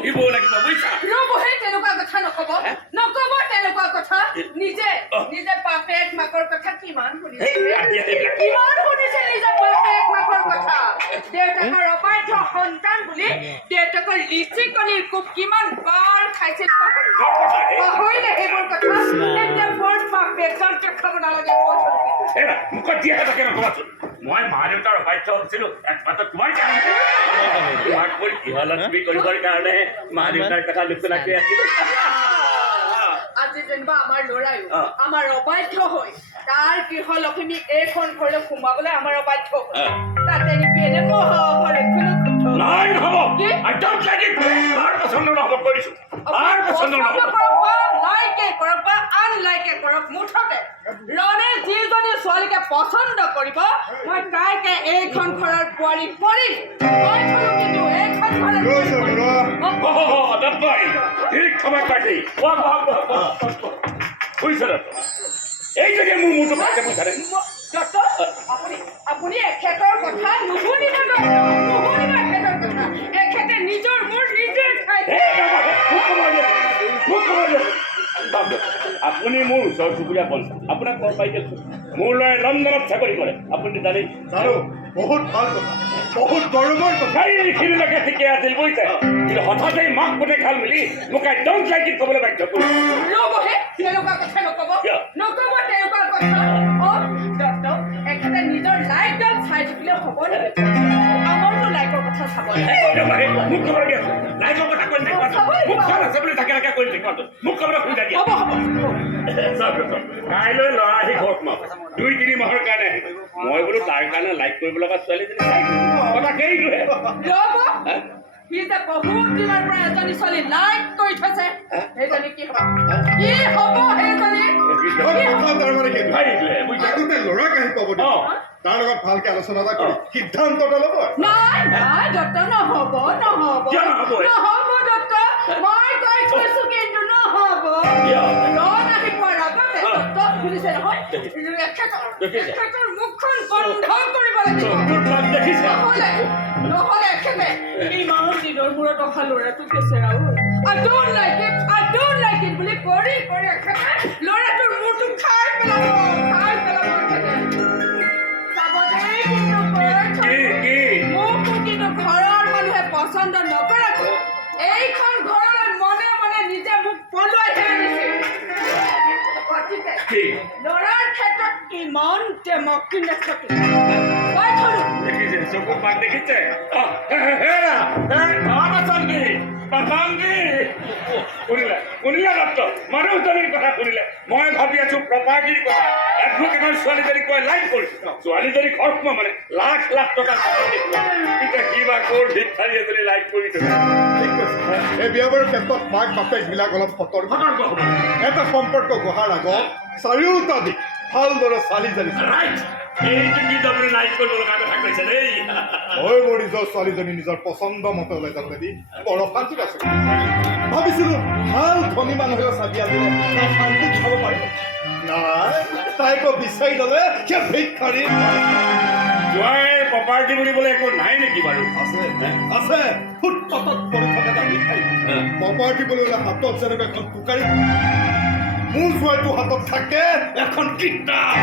বহিবও লাগিব বুজিছা ৰবহে তেনেকুৱা কথা নকব নকব তেনেকুৱা কথা নিজে নিজে বাপেক মাকৰ কথা কিমান শুনিছে কিমান শুনিছে নিজে বাপেক মাকৰ কথা দেউতাকৰ অবাধ্য সন্তান বুলি দেউতাকৰ লিচিকনিৰ কোব কিমান বাৰ খাইছিল পাহৰিলে সেইবোৰ কথা এতিয়া বৰ বাপেককে খাব নালাগে মুখত দিয়া তাকে নকবাচোন মই মা দেউতাৰ অবাধ্য হৈছিলো একমাত্ৰ তোমাৰ তোমাক মোৰ গৃহলক্ষ্মী কৰিবৰ কাৰণে মা দেউতাৰ কথা লুকুৰা কৰি আছিলো আজি যেনিবা আমাৰ ল'ৰায়ো আমাৰ অবাধ্য হৈ তাৰ গৃহলক্ষ্মী এইখন ঘৰলৈ সোমাবলৈ আমাৰ অবাধ্য হ'ল তাতে নেকি এনে মহাভাৰত নাই নহ'ব একদম তাৰ পচন্দ নহ'ব কৰিছো তাৰ পচন্দ নহ'ব লাইকে কৰক বা আনলাইকে কৰক মুঠতে ৰণে যিজনী ছোৱালীকে পচন্দ কৰিব মই তাইকে এইখন ঘৰৰ বোৱাৰী কৰিম মই থলো কিন্তু এইখন ঘৰৰ ঠিক সময় পাইছে এই যদি মোৰ মূৰটো ভালকে বুজালে আপুনি এখেতৰ কথা নুশুনিব এখেতৰ কথা এখেতে নিজৰ মোৰ নিজে খাই আপুনি মোৰ ওচৰ চুবুৰীয়া পঞ্চায়ত আপোনাক কল পাই দিয়কচোন মোৰ ল'ৰাই লণ্ডনত চাকৰি কৰে আপুনি জানেই জানো বহুত ভাল কথা বহুত গৌৰৱৰ কথা এইখিনিলৈকে ঠিকে আছিল বুজিছে কিন্তু হঠাতে মাক পুতে খাল মিলি মোক একদম চাইকিত ক'বলৈ বাধ্য কৰিছে ৰবহে তেনেকুৱা কথা নকব নকব তেনেকুৱা কথা এখেতে নিজৰ লাইকডাল চাই থাকিলে হ'ব নেকি আমাৰতো লাইকৰ কথা চাব মোক খবৰ দিয়া লাইকৰ কথা কৈ থাকিব মোক ভাল আছে বুলি থাকে থাকে কৰি থাকিব মোক খবৰ সুবিধা দিয়া হ'ব কাইলৈ ল'ৰা আহি ঘৰত সোমাব 2-3 মাহৰ কাৰণে মই বোলো তাৰ কাৰণে লাইক কৰিব লগা ছোৱালীজনী চাই কথা সেইটোহে সি যে বহুত দিনৰ পৰা এজনী ছোৱালী লাইক কৰি থৈছে সেইজনী কি হ'ব সেইজনী আগতে ল'ৰাক আহি পাব তাৰ লগত ভালকে আলোচনা এটা কৰি সিদ্ধান্ত এটা ল'ব নাই দত্ত নহ'ব দত্ত মই কৈ থৈছো কিন্তু নহ'ব ৰণ আহি পোৱাৰ আগতে দত্ত শুনিছে নহয় এখেতৰ মুখখন বন্ধ কৰিব লাগিব নহ'লে এখেতে ইমান দিনৰ মূৰত অহা ল'ৰাটো কেচেৰাও I don't like it বুলি কৰি এখেতে ল'ৰাটোৰ মূৰটো খাই পেলাব কিন্তু ঘৰৰ মানুহে পচন্দ নকৰাকৈ এইখন ঘৰলৈ মনে মনে নিজে মোক পলুৱাইহে আনিছিল গতিকে ল'ৰাৰ ক্ষেত্ৰত ইমান টেমকি নেথাকে চকু পাক দেখিছে শুনিলে দত্ত মানুহজনীৰ কথা শুনিলে মই ভাবি আছো প্ৰপাৰ্টিৰ কথা এডভোকেটৰ ছোৱালীজনী কয় লাইক কৰিছো ছোৱালীজনী ঘৰত মই মানে লাখ টকা এতিয়া কিবা ক'ৰ ভিক্ষাৰী এজনী লাইক কৰি থৈছে এই বিয়াবাৰৰ ক্ষেত্ৰত মাক বাপেকবিলাক অলপ সতৰ্ক হ'ব এটা সম্পৰ্ক গঢ়াৰ আগত চাৰিওটা দিশ ভালদৰে চালি জাৰি এইটো কি আপুনি লাইক কৰিব লগা কথা কৈছে দেই মই মোৰ নিজৰ ছোৱালীজনী নিজৰ পচন্দ মতে ওলাই যাবলৈ দি বৰ অশান্তিত আছো ভাবিছিলো ভাল ধনী মানুহেও চাবি আনিলে শান্তিত খাব পাৰিব নাই তাইকো বিচাৰি ল'লে সেই ভিক্ষাৰী জোৱাই প্ৰপাৰ্টি বুলিবলৈ একো নাই নেকি বাৰু আছে ফুটপাথত পৰি থকা এটা ভিক্ষাৰী প্ৰপাৰ্টি বুলিবলৈ হাতত যেনেকৈ এখন টুকাৰী মোৰ জোৱাইটো হাতত থাকে এখন কিতাপ